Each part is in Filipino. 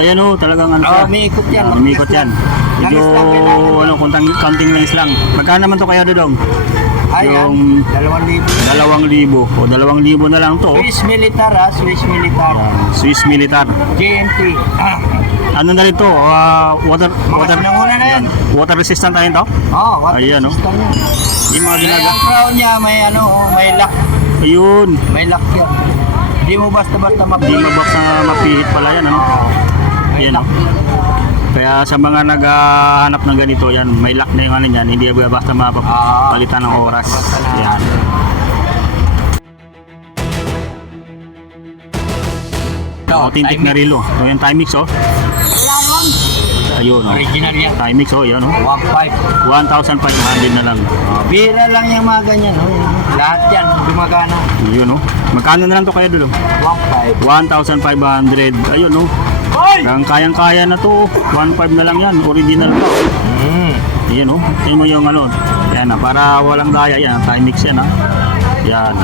Ayan o, talagang ano siya. Umiikot yan. Umiikot yan. Medyo, Langis lang kailangan. ano, counting langis lang. Magkano naman to kaya Dodong? Ayan, 2,000. 2,000. O, 2,000 na lang to. Swiss Militar ha, Swiss Militar. Swiss Militar. GMT. Ano na rin to? Water Sinanguna na yan. water resistant tayo to? What Ayan, no? system yan? Yung mga Kaya ginaga. ang crown niya may may lock. Ayun. May lock yan. Hindi mo basta-basta Hindi mapili. mabaksa mapihit pala yan, ano? Ayan, no? Kaya sa mga naghahanap ng ganito, yan, may lock na yung ano yan, hindi basta mapapalitan ng oras. Yan. Authentic na relo. So yung Timex, oh. Ayun, oh. Original yan. Timex, oh, yan, oh. 1.5. 1,500 na lang. Bira lang yung mga ganyan. Lahat yan, gumagana. Ayun, oh. Magkano na lang to kaya dulo? 1.5. 1,500. Ayun, oh. Ang kayang-kaya na to. 1.5 na lang yan. Original pa. Ayan, oh. Tingnan mo yung ano. Yan, para walang daya yan. Timex yan, ha. Yan.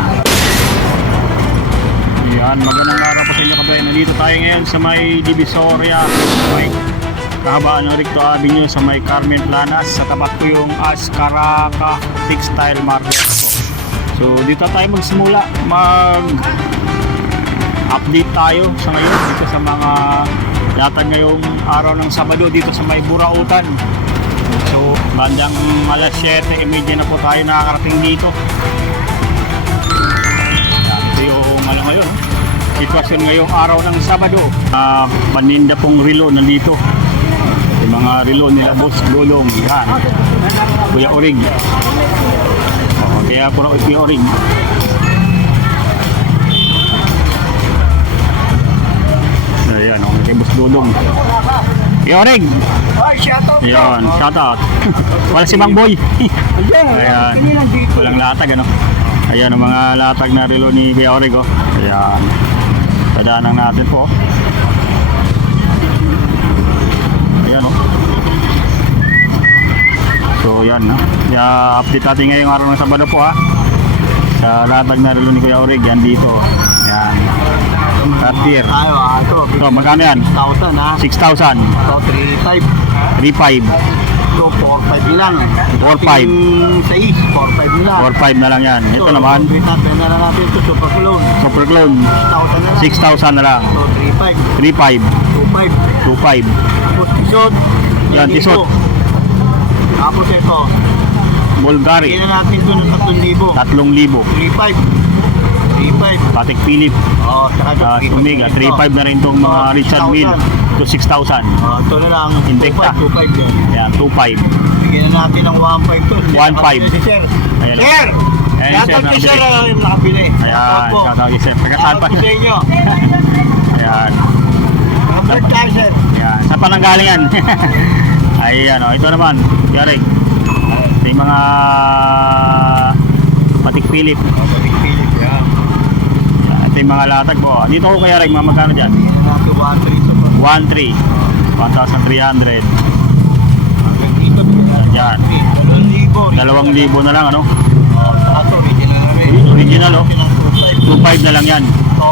Yan. Magandang araw po sa inyo kabayan. Nandito tayo ngayon sa may Divisoria. May kahabaan ng Recto Avenue sa may Carmen Planas. Sa tapat ko yung Ascaraca Textile Market. So, dito tayo magsimula. Update tayo sa ngayon dito sa mga latag ngayong araw ng Sabado dito sa may Burautan. So, bandang alas 7:30 na po tayo nakakarating dito. Ito yung ano ngayon, sitwasyon ngayong araw ng Sabado. Paninda pong relo nandito. Yung mga relo nila Boss Dodong. Yan. Kuya Orig. Kaya puro Kuya Orig. Ayan, kay Boss Dodong. Kuya Orig. Ayan, shout out. Wala si Mang Boy. Ayan, walang latag ano. Ayan ang mga latag na relo ni Kuya Orig, oh. Ayan. Padaanan natin po. Ayan, oh. So yan, no? Update natin ngayong araw ng Sabado po, ha. Sa latag na relo ni Kuya Orig, yan dito. Yan. Cartier. Ito, magkano yan? 6,000 ha. 6,000. Ito 3.5. 3,500. Ito 4.5 lang. 4.5. 4.5 lang. 4,500 na lang yan. Ito naman, Benta na lang natin ito. Super clone. Super Clone. 6,000 na lang. 6,000 na lang. Ito 3.5. 3,500. 2.5. 2,500. Tapos tisod. Yan, tisod. Tapos ito. Bulgari. Bigyan na natin ito ng 3,000. 3,000. 3.5. Patek Philip. Saka Omega. 3,500 na rin itong mga Richard Mille. Ito 6,000. Ito na lang. Invicta. 2.5 yun. Yan, 2,500. Bigyan na natin ng 1.5 to. 1.5. Si Sir. Ayan. Sir! Ayan, Shoutout Sir, kay Sir nakabili. yung nakabili. Ayan, shout out kay Sir. Taga-saan pa? Shoutout sa inyo. Ayan. Number tayo, Sir. Ayan. Saan pa nanggaling yan? Ayan, oh. Ito naman. Yarig. Ito yung mga Patek Philip. Big Philip, yan. Ito yung mga latag po. Dito ko kaya Yarig, mga magkano dyan? Natin 1.3 sa 1,300. 1,300. hanggang dito. Yan. 2,000. 2,000 na lang, ano? Saka ito, original na rin. Original, oh. 2.5. 2,500 na lang yan. Ito,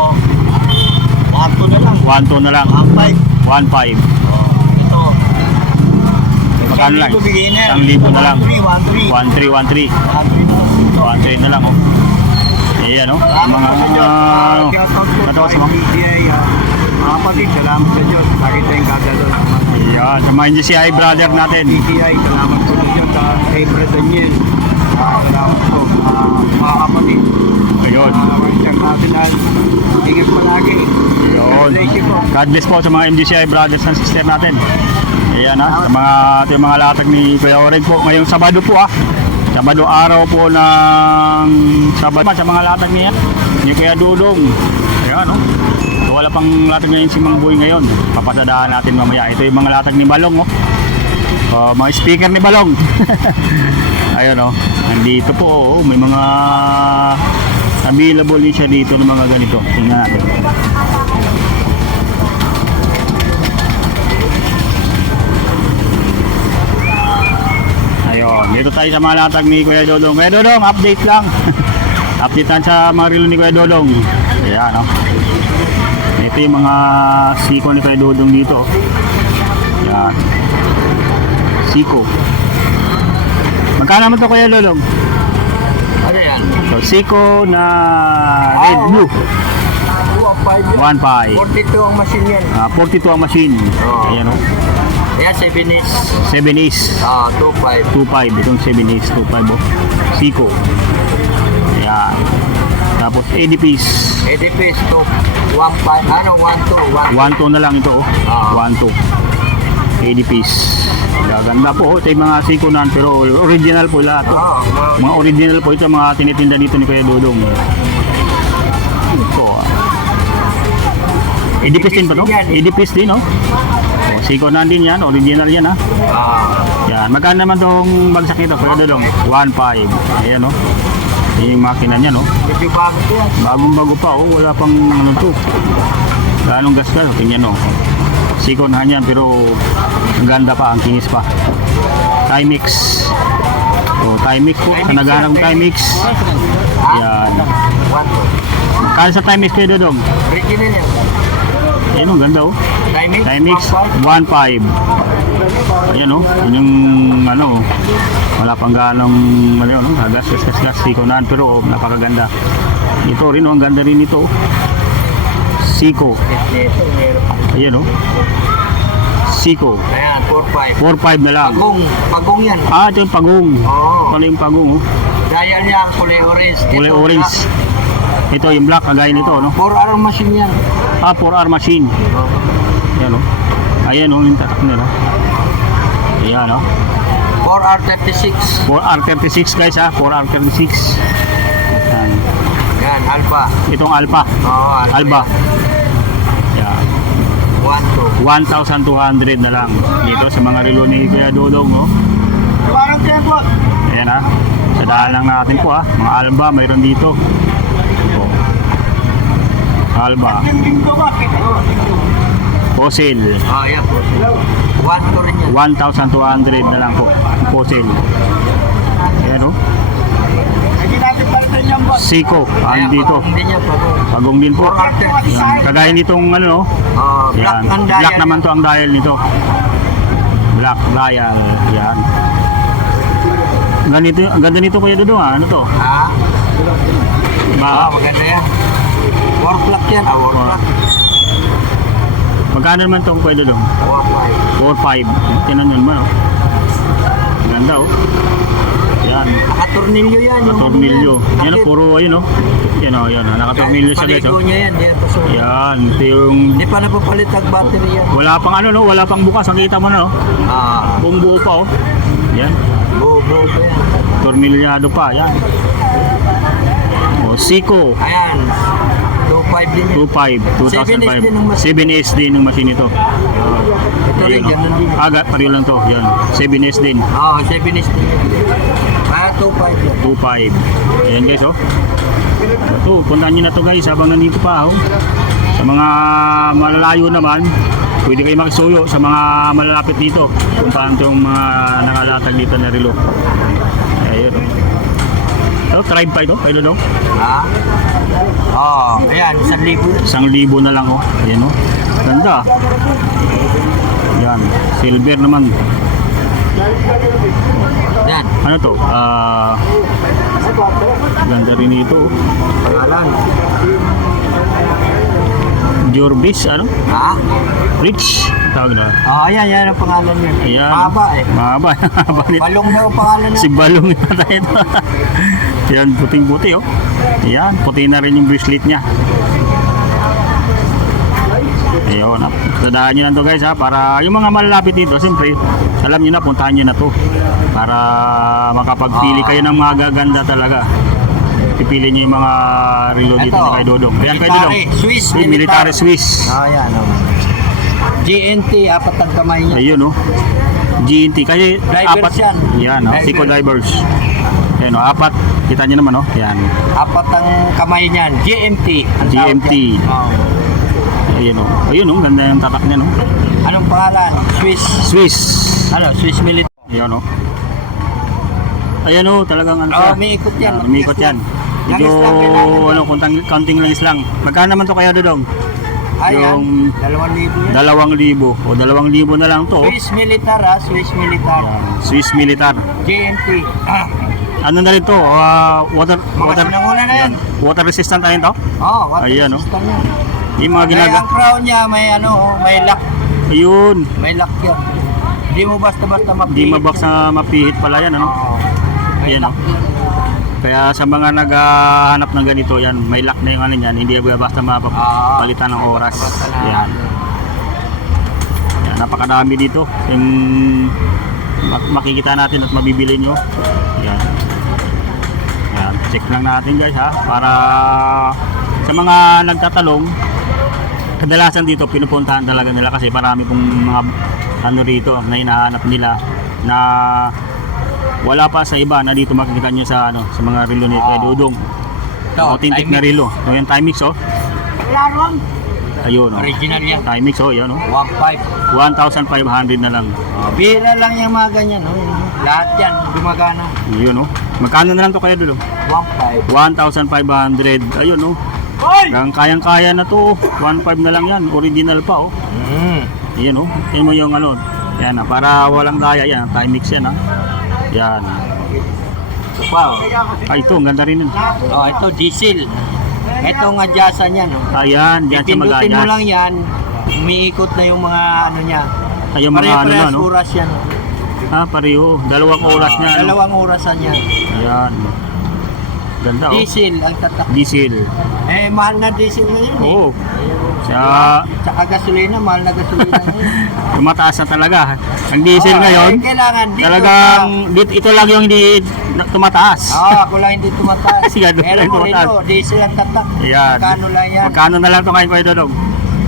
1.2 na lang. 1,200 na lang. 1.5. 1,500. Ito. Magkano lang? 1,000 1,000 na lang. 1.3. 1,300. 1,300 na lang, oh. Ayan, oh. Mga, katawas mo. Kapatid, salamat sa Diyos. Nakita yung kadalo. Ayan, sa mga NGCI brother natin. DTI, salamat po sa Diyos. Sa April Daniel. Salamat po. Mga kapatid. Ayun. Isang national. Ingat palagi. Ayun. God bless po sa mga MGCI brothers and sister natin. Ayan, ha. Sa mga, ito yung mga latag ni Kuya Orig po. Ngayong Sabado po, ha. Sabado araw po ng Sabado. Sa mga latag niya ni Kuya Dodong. Ayan, no. So, wala pang latag ngayon si Mang Boy ngayon. Papasadaan natin mamaya. Ito yung mga latag ni Balong, oh. Mga speaker ni Balong. Ayun, oh. Nandito po, oh. May mga available din siya dito ng mga ganito. Tingnan natin. Ayun, dito tayo sa mga latag ni Kuya Dodong. Kuya Dodong, update lang. Update lang sa mga relo ni Kuya Dodong. Ayan, oh. Ito ito yung mga Seiko ni Kuya Dudong dito. Yan. Seiko. Magkano naman to Kuya Dudong? Ano yan? So, Seiko na red blue. 2.5 yan. 1.5. 42 ang machine yan. 42 ang machine. Oo. Ayan o. Ayan, 7 is. 7 is 2.5. 2.5. Itong 7 is 2.5 o. Seiko. Ayan. Tapos 80 piece. EDPs to 1.5. Ano? 1.2. 1.2 na lang ito o. Oo. 1.2. 80 piece. Gaganda po. Ito yung mga Seiko na pero original po lahat. O. Oo. Mga original po ito mga tinitinda dito ni Kuya Dudong. Ito. 80 piece din pa to? 80 piece din, no? O, Seiko na din yan. Original yan, ha? Yan. Magkano naman tong bagsak nito, Kuya Dudong? 1.5. Ayan, no? Yan yung makina niya, no? Medyo bago to yan. Bagong-bago pa, oh. Wala pang ano to. Ganong gasgas. Tingnan, no? Seiko na yan, pero ang ganda pa, ang kinis pa. Timex. So, Timex po. Sa naghanap ng Timex. Yan. 1.2. Kaya sa Timex, Kuya Dudong? Original yan. Ayan, ang ganda, oh. Timing? Timex 1.5. Ayan o, yun yung ano, wala pang ganong ano, gas, Seiko na, pero napakaganda. Ito rin, ang ganda rin ito. Seiko. Ito, meron. Ayan o. Seiko. Ayan, 4.5. 4.5 na lang. Pagong yan. Ito yung pagong. Oo. Pala yung pagong, oh. Dial niya ang kulay orange. Kulay Ito, orange. Ito yung black, kagaya nito, no? 4R machine yan. 4R machine. Ayan o. Ayan o, yung tatak nila. Ayan o. 4R36. 4R36 guys ha, 4R36. Ayan. Yan, Alpha. Itong Alpha. Oo, Alba. Yan. 1.2. 1,200 na lang dito sa mga relo ni Kuya Dudong, oh. Parang tempo. Ayan ha. Sa daan lang natin po ha. Mga Alba mayroon dito. Oh. Alba. Fossil. Yan po. 1.2 rin yan. 1,200 na lang po. Fossil. Ayan oh. Seiko. Ayan, Dito. pagong din yan, pagong. Pagong din po. 4R36. Yan. Kagaya nitong ano, no? Black Yan. ang dial. Black naman to ang dial nito. Black dial. Yan. Ganito, ang ganda nito Kuya Dudong ha. Ano to? Ha? Maganda yan. War plug yan. War plug. Magkano naman itong Kuya Dudong? 4.5. Tinan nyo naman oh. Ang ganda oh. Yan. Nakatornilyo yan. Nakatornilyo. Yan oh, puro ayun oh. Yan oh, yan. Nakatornilyo siya guys Paligo oh. niya yan. Yan, paso. Yan. Ito yung Hindi pa napapalit ang battery yan. wala pang ano no, wala pang bukas. Ang kita mo na oh. Buong buo pa oh. Yan. Buo pa yan. Tornilyado pa. Yan. Oh, Seiko. Ayan. 2.5 din yan. 2.5, 2005. 7S din ng machine ito. Ito rin, Ayun, ganun din. oh. Pareho lang to. Yan. 7S din. 7 is din. 2.5 yan. 2.5. Ayan guys oh. Ito, puntahan nyo na to guys habang nandito pa oh. Sa mga malalayo naman, pwede kayo makisuyo sa mga malalapit dito. Puntahan itong mga nakalatag dito na relo. Ayun oh. Ito, tribe pa ito. Ayun oh. Ayan, 1,000. 1,000 na lang oh. Ayan oh. Ganda. Yan. Silver naman. Yan. Ano to? Ganda rin ito. Pangalan. Jurbis, ano? Ha? Rich. Tawag na. Yan ang pangalan niya. Ayan. Mahaba eh. Mahaba. Mahaba nito. Balong daw ang pangalan niya. Si Balong yata ito. Yan, puting-puti oh. Ayan, puti na rin yung bracelet niya. Ayun, tandaan nyo na to guys ha, para yung mga malalapit dito, siyempre, alam nyo na, puntahan nyo na to. Para makapagpili kayo ng mga gaganda talaga. Pipili nyo yung mga relo dito Ito, ni Kuya Dudong. Ayan, Kuya military, Dudong. Swiss Military military. Swiss. Yan. GNT, apat ang kamay niya. Ayun oh. GNT, kasi Divers yan. Yan oh, Divers. Seiko Divers. Ayan oh, apat. Kita nyo naman oh. Yan. Apat ang kamay niyan. GMT. ang tawag GMT. yan. Ayun oh. Ayun oh, ganda yung tatak niya no. Anong pangalan? Swiss. Swiss. Swiss military. Ayun oh. Ayan oh, talagang ano siya. Umiikot yan. Umiikot yan. Medyo Langis lang kailangan. ano, counting lang islang. Magkano naman to Kuya Dudong? Ayan, Yung 2,000 yan. 2,000 o 2,000 na lang to. Swiss Militar Swiss Militar. Swiss Militar. GMT. Ano na rin to? Water Sinanguna na yan. water resistant na rin to? Water Ayan, no? system yan. Yung mga Kaya ginaga. ang crown niya may may lock. Ayun. May lock yan. Hindi mo basta-basta mapihit. Di mabaksa mapihit pala yan, ano? Oo. May Ayan, lock yan. Kaya sa mga naghahanap ng ganito, yan, may lock na yung ano yan, hindi basta mapapalitan ng oras. Basta na- Yan. Yan, napakadami dito. Yung makikita natin at mabibili nyo. Yan. Yan, check lang natin guys ha, para sa mga nagtatalong, kadalasan dito pinupuntahan talaga nila kasi marami pong mga ano rito na hinahanap nila na wala pa sa iba na dito makikita nyo sa ano sa mga relo ni Kuya Dudong. Authentic na relo. So yung Timex oh. Laron. Ayun oh. Original yan. Timex oh, yan oh. 1.5. 1,500 na lang. Bira lang yung mga ganyan. Lahat yan gumagana. Ayun oh. Magkano na lang to Kuya Dudong? 1.5. 1,500. Ayun oh. Hanggang kayang-kaya na to. 1.5 na lang yan. Original pa oh. Ayun oh. Tingnan mo yung ano. Yan ah. Para walang daya yan. Timex yan ah. Yan. Ito pa Ito, ang ganda rin yun. ito diesel. Ito ang adyasan yan. Ayan, dyan siya Pindutin mo mag-adjust. lang yan. Umiikot na yung mga ano niya. Ay, yung mga ano Pare-parehas no? oras yan. Pareho. 2 oras niya. No? 2 orasan yan. Ayan. Ganda oh. Diesel ang tatak. Diesel. Mahal na diesel na yun. Oo. Siya, Tsaka gasolina, mahal na gasolina na yun. tumataas na talaga. Ang diesel ngayon, Kailangan dito. talagang ito lang yung hindi tumataas. Ako lang hindi tumataas. Sigado Pero lang mo tumataas. rin diesel ang tatak. Ayan. Magkano lang yan? Magkano na lang ito kayo Kuya Dudong?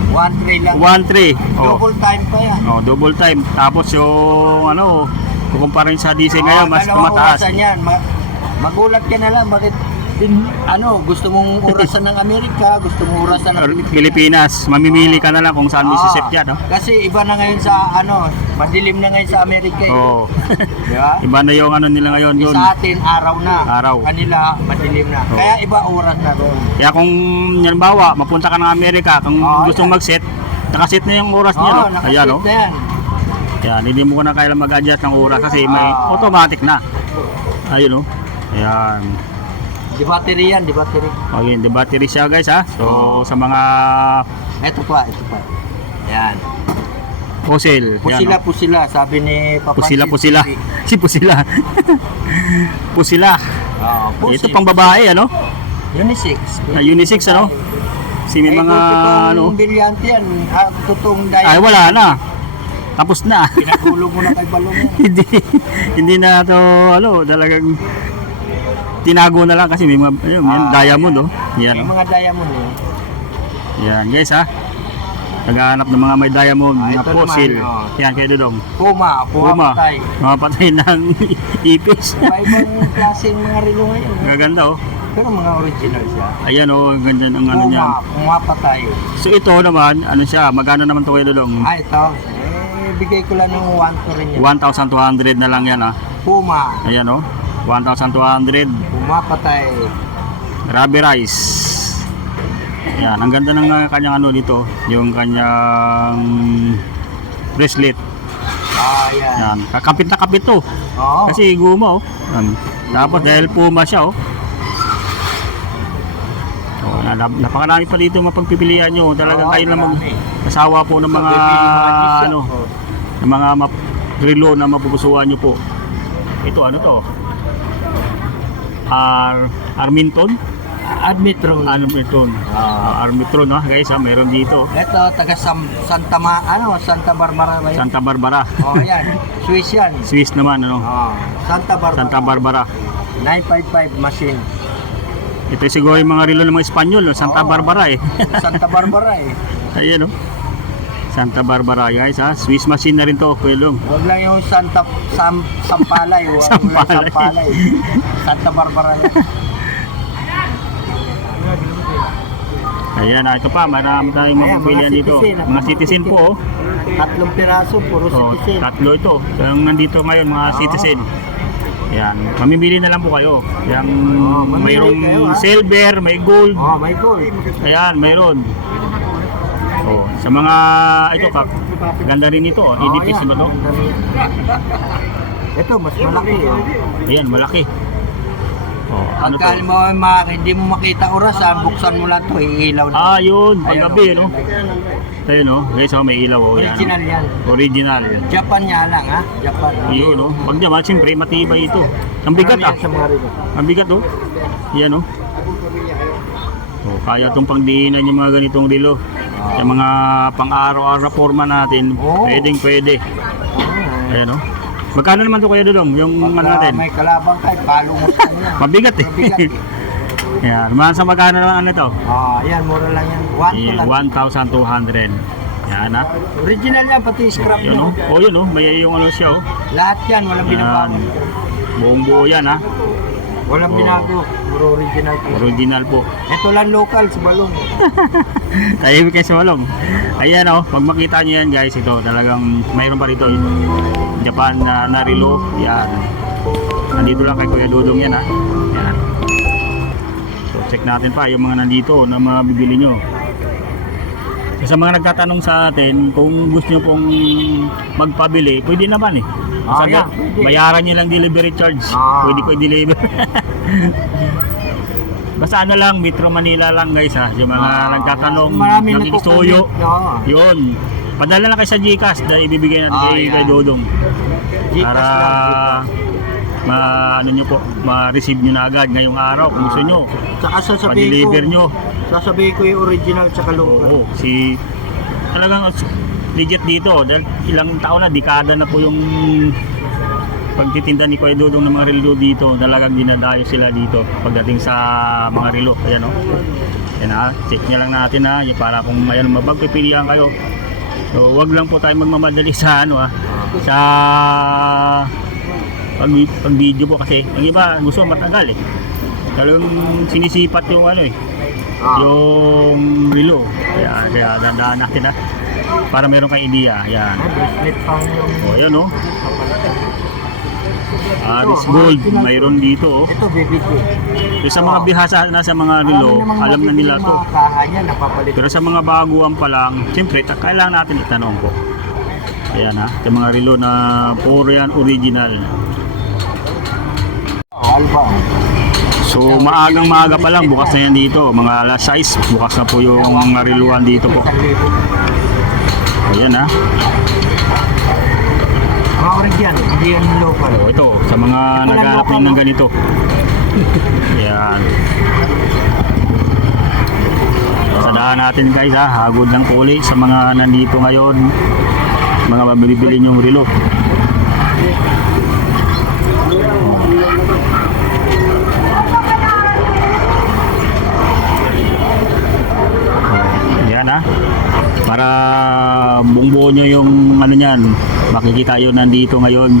1.3 lang. 1.3. Oh. Double time pa yan. Oh, double time. Tapos yung ano, kukumpara yun sa diesel ngayon, mas dalawang tumataas. orasan yan. Magulat ka na lang. Bakit gusto mong orasan ng Amerika, gusto mong orasan ng Pilipinas, mamimili ka na lang kung saan mo siset yan, no? Kasi iba na ngayon sa madilim na ngayon sa Amerika. Oo. Di ba? Iba na yung ano nila ngayon yun. Sa atin, araw na. Araw. Kanila, madilim na. Oo. Kaya iba oras na ron. Kaya kung halimbawa, mapunta ka ng Amerika, kung gusto yan. mag-set, nakaset na yung oras niya, no? nakasit Ayan, no? na yan. Yan, hindi mo na kailangan mag-adjust ng oras kasi may automatic na. Ayun, no? Ayan. Di battery yan, di battery. Okay, the battery siya guys, ha? So, sa mga Ito pa. Yan. fossil. Pusila, sabi ni Papa. Pusila. Si Pusila. Pusila. Pusil. Ito pang babae, ano? Unisex. Unisex, ano? Si may mga, ano? Totoong brilyante yan. Totoong Ay, diamond. wala na. Tapos na. Pinagulong mo na kay Balong yan. hindi na to, ano, talagang tinago na lang kasi may mga yan, diamond, oh. Yan, Yung oh. mga diamond Yan, guys, ha. Naghahanap ng mga may diamond na ito fossil. naman, Yan, kayo Dudong. Puma patay. Mga patay ng ipis. Iba-ibang klaseng mga relo ngayon. Gaganda, oh. Pero mga original siya. Ayan, oh, ganda ng ano niya. Puma patay. So ito naman, ano siya, magkano naman to kayo Dudong? Ito. Bigay ko lang ng 1 rin yan. 1,200 na lang yan, ha. Puma. Ayan, oh. 1,200. Puma patay. Ruby Rice. Yan, ang ganda ng kanyang ano dito, yung kanyang bracelet. Yan. Yan, kakapit na kapit to. Oo. Kasi guma, oh. Yan. Tapos dahil Puma siya, oh. Oh, napakarami pa dito mapagpipilian nyo. Talagang kayo lang mag-asawa po ng mga ano, ng mga relo na mapupusuan nyo po. Ito ano to? Arminton? Admitron. Armitron. Armitron, ha, guys, ha, meron dito. Ito taga Santa Barbara ba yun? Santa Barbara. Yan. Swiss yan. Swiss naman, ano? Santa Barbara. Santa Barbara. 955 machine. Ito siguro yung mga relo ng mga Espanyol, no? Santa Barbara, eh. Santa Barbara, eh. Ayan, no? Santa Barbara, guys, ha. Swiss machine na rin to, Kuya Long. Huwag lang yung Sampalay. Sampalay. Santa Barbara yan. Ayan, ito pa, marami tayong Ayan, mapipilian mga dito. citizen, Mga citizen po, oh. 3 piraso, puro So, citizen. tatlo ito. Yung nandito ngayon, mga citizen. Yan, mamimili na lang po kayo. Yang mamimili kayo, mayroong ha? silver, may gold. My God. Ayan, mayroon. So, Sa mga, ito, ganda rin ito. Idipis ba to? Ito, mas malaki. Ayan, malaki. Oh, ano to? Pagka mo, hindi mo makita orasan, buksan mo lang to, iilaw na. Yun, Ayan, paggabi, oh. no? Ayun, no? Guys, may ilaw, oh. Yan, Original yan. Original. Japan nga lang, ha? Japan. Ayun, no? Pag naman, siyempre, matibay ito. Ang bigat, Marami yan sa mga rito. Ang bigat, oh. Yan, no? Oh, kaya itong pangdiinan yung mga ganitong relo. Sa mga pang-araw-araw forma natin, pwede. Ayan, no? Magkano naman to Kuya Dudong, yung ano natin? May kalabang kahit palo mo sa kanya. Mabigat eh. Mabigat. Yan, sa magkano naman ano ito? Yan, mura lang yan. 1,200. Yan, ha? Original yan, pati scrap Yun, nyo. oh. Yun, oh. May yung ano siya, oh. Lahat yan, walang Yan. binabago. Buong buo yan, ha? Walang binago. Puro original po. Original po. Ito lang local sa Balong. Tahimik kayo sa walong. Ayan, oh. Pag makita nyo yan, guys, ito talagang mayroon pa rito. Japan na relo. Yan. Nandito lang kay Kuya Dudong yan, ha? Yan. So, check natin pa yung mga nandito na mabibili nyo. Sa mga nagtatanong sa atin, kung gusto nyo pong magpabili, pwede naman eh. Basta Yeah, pwede. bayaran nyo lang delivery charge. Pwede ko i-deliver. Basta ano lang, Metro Manila lang guys ha. Yung mga nagtatanong, Marami nakikisuyo. Yun. Padala lang kayo sa Gcash dahil ibibigay natin kay Dudong. Para ano nyo po, ma-receive nyo na agad ngayong araw kung gusto nyo. Tsaka Pa-deliver nyo. sasabihin ko yung original tsaka local. Oo, talagang legit dito dahil ilang taon na, dekada na po yung pagtitinda ni Kuya Dudong ng mga relo dito. Talagang dinadayo sila dito pagdating sa mga relo. Ayan o. Yan ha, check nyo lang natin ha, yung para kung mayroon mapagpipilihan kayo. So wag lang po tayo magmamadali sa ano ha, sa pag video po kasi ang iba gusto matagal eh. Talagang sinisipat yung ano eh. Yung relo. Kaya dandahan natin ha. Para meron kang idea. Yan. Bracelet pang yung... O yan o. Aris Gold. Mayroon dito o. Ito, BBQ. Yung sa mga bihasa na sa mga relo, alam na nila to. Mga kaha niya, napapalit. Pero sa mga baguhan pa lang, siyempre, kailangan natin itanong po. Ayan ha. Sa mga relo na puro yan original. Alba. So maagang maaga pa lang, bukas na yan dito. Mga alas 6, bukas na po yung mga reluhan dito po. Ayan ha. Mga original, hindi yan local. O ito, sa mga naghanap ng ganito. Ayan. Sadahan natin guys ha, hagod ng kulay sa mga nandito ngayon. Mga mabibili nyong relo. Yan ha. Para bungbuo nyo yung ano nyan, makikita yun nandito ngayon.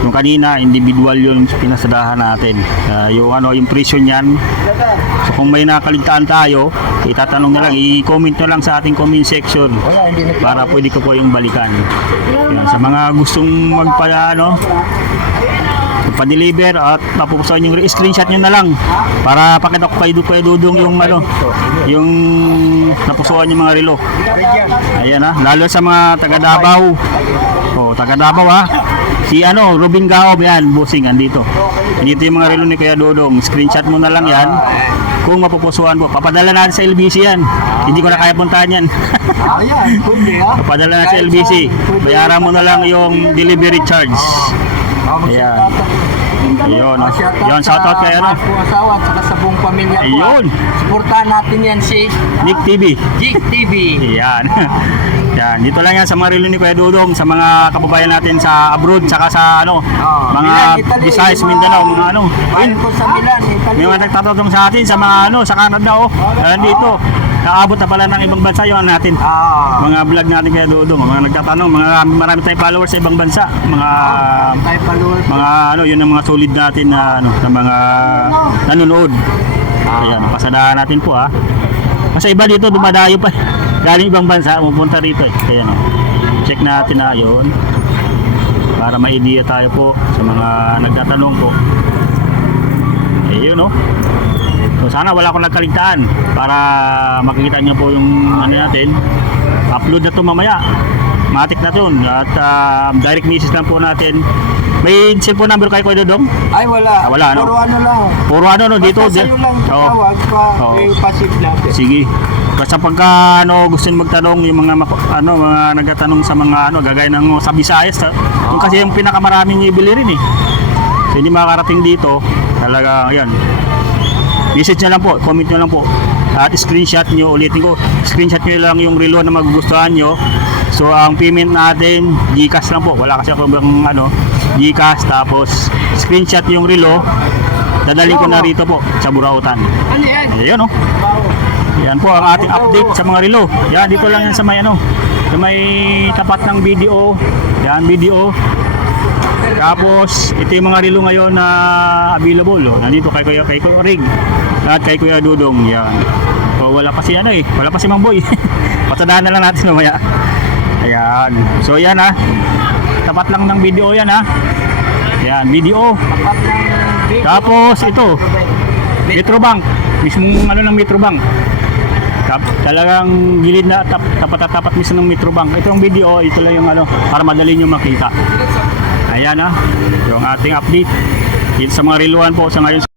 Yung kanina, individual yung pinasadahan natin. Yung ano, yung presyo niyan. So kung may nakaligtaan tayo, itatanong na lang, i-comment na lang sa ating comment section para pwede ko po yung balikan. Yan, sa mga gustong pa-deliver at mapupusuan yung screenshot nyo na lang para pakita ko kay Dudong yung ano, yung napusuan yung mga relo. Ayan ha, lalo sa mga taga Davao. Taga Davao ha. Si Robin Gaob yan, bossing andito. Dito yung mga relo ni Kuya Dudong. Screenshot mo na lang yan. Kung mapupusuan po, papadala natin sa LBC yan. Hindi ko na kaya puntahan yan. Ayan, kundi ha. Papadala natin sa LBC. Bayaran mo na lang yung delivery charge. Ayan. Ayun, yun, shoutout kay Sa asawa at saka sa buong pamilya ko. Ayun. Suportahan natin yan si Nick TV. Jig TV. Yan. Yan, dito lang yan sa mga relo ni Kuya Dudong, sa mga kababayan natin sa abroad, saka sa mga Milan, Italy, Visayas, mga- Mindanao, mga Bayan ko sa Milan, Italy. May mga nagtatanong sa atin sa mga sa Canada dito. Nakaabot na pala ng ibang bansa yung natin. Mga vlog natin kaya Dudong, mga nagtatanong, marami tayong followers sa ibang bansa. Tayo followers. Yun ang mga solid natin na sa mga nanonood. Ayan, pasadahan natin po ha. Kasi iba dito dumadayo pa. Galing ibang bansa, pupunta rito eh. Kaya check natin na yun. Para may idea tayo po sa mga nagtatanong po. Ayun So sana wala akong nagkaligtaan para makikita nyo po yung natin. upload na to mamaya. Matik na to. At direct message lang po natin. May cellphone number kayo, Kuya Dudong? Ay, wala. Wala, no? Puro ano lang. Puro ano, no? Dito. Basta sa'yo lang Oo. tatawag pa. Oo. May passive natin. Sige. Basta pagka gusto niyo magtanong yung mga mga nagtatanong sa mga gagaya ng sa Visayas, yung kasi yung pinakamaraming ibili rin eh. So, hindi makakarating dito, talaga yan. Message nyo lang po, comment nyo lang po. At screenshot nyo, ulitin ko, screenshot nyo lang yung relo na magugustuhan nyo. So ang payment natin, GCash lang po. Wala kasi ako bang GCash, tapos screenshot yung relo. Dadalhin ko na rito po sa Burautan. Ano yan? Ayun oh. Yan po ang ating update sa mga relo. Yan, dito lang yan sa may sa may tapat ng video. Yan, video. Tapos, ito yung mga relo ngayon na available. Oh. Nandito kay Kuya Rig at kay Kuya Dudong. Yan. So, wala pa si wala pa si Mang Boy. Patadahan na lang natin mamaya. Ayan. So, yan ha. Tapat lang ng video yan ha. Yan, video. Tapos, ito. Metrobank. Mismong ng Metrobank. Talagang gilid na tapat mismo ng Metrobank. Ito yung video, ito lang yung para madali nyo makita. Ayan yung ating update dito sa mga reluhan po sa ngayon.